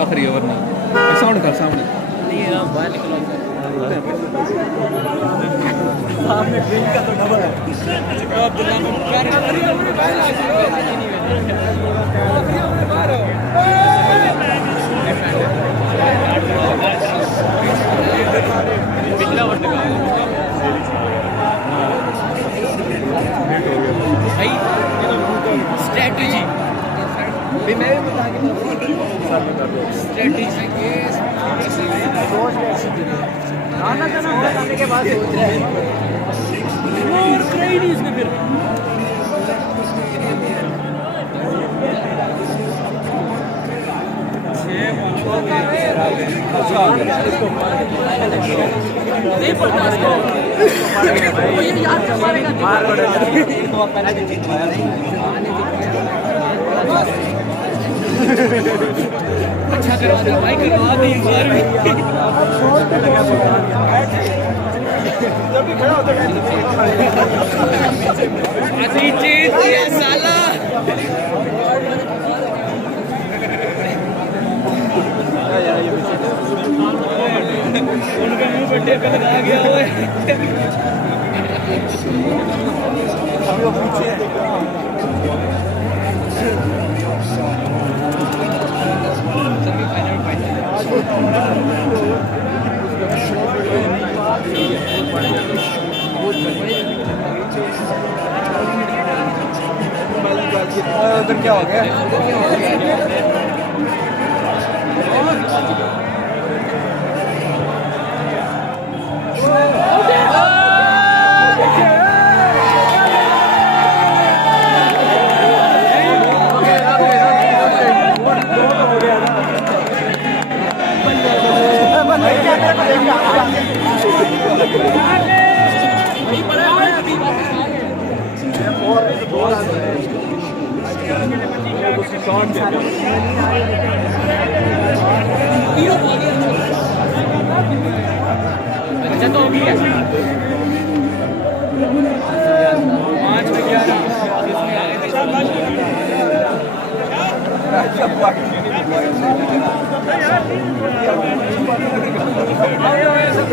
आखिरी ओवर नहीं सामने कर सामने नहीं बाहर निकलो सामने ड्रिल का तो डबल है अब्दुल्ला को प्यार पिछला वर्ड का भाई स्ट्रेटजी भी मैं भी बता के स्ट्रेटजी सोच आना जाना बताने के बाद सोच रहे हैं और कहीं नहीं इसमें फिर नहीं पड़ता इसको ये याद मारेगा मार पहले जो जीतवाया अच्छा करवा दो भाई करवा दे एक बार भी जब भी खड़ा होता है ऐसी चीज ये साला उनका मुंह बड्डे पे लगा गया हुआ है हम लोग पीछे उधर क्या हो गया तो हो गया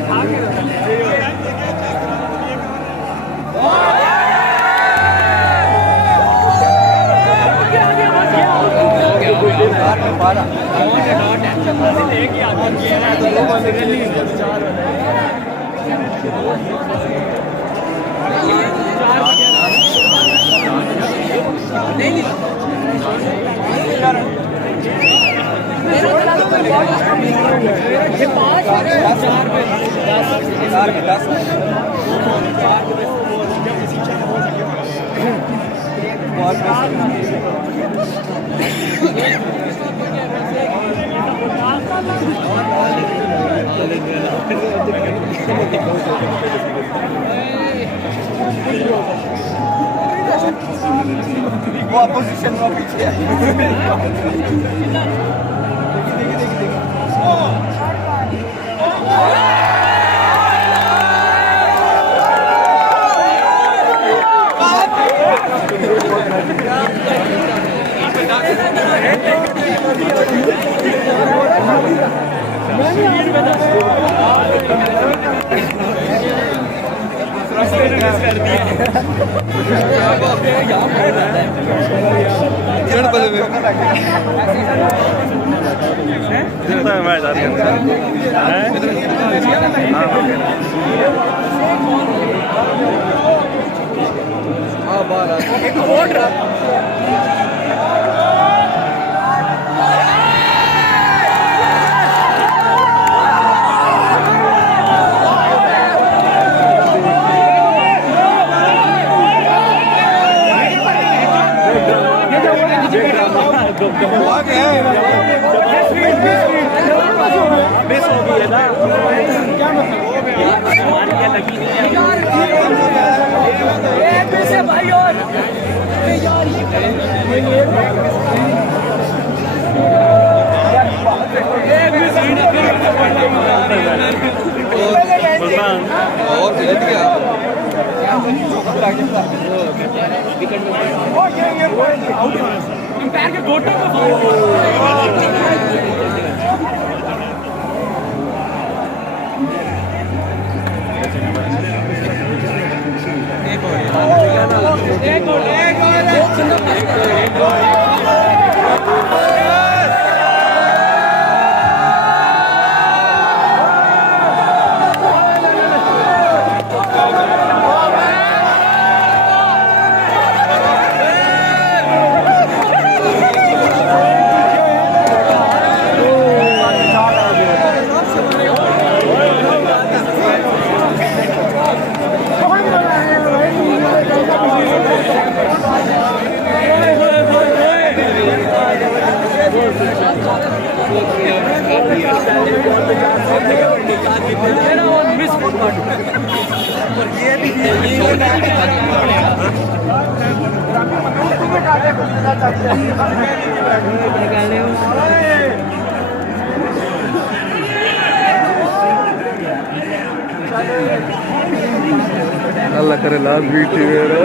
5 में वो अपोजिशन में पीछे पैर के गोटे मिस अल्लाह करे लास्ट बीट थी मेरा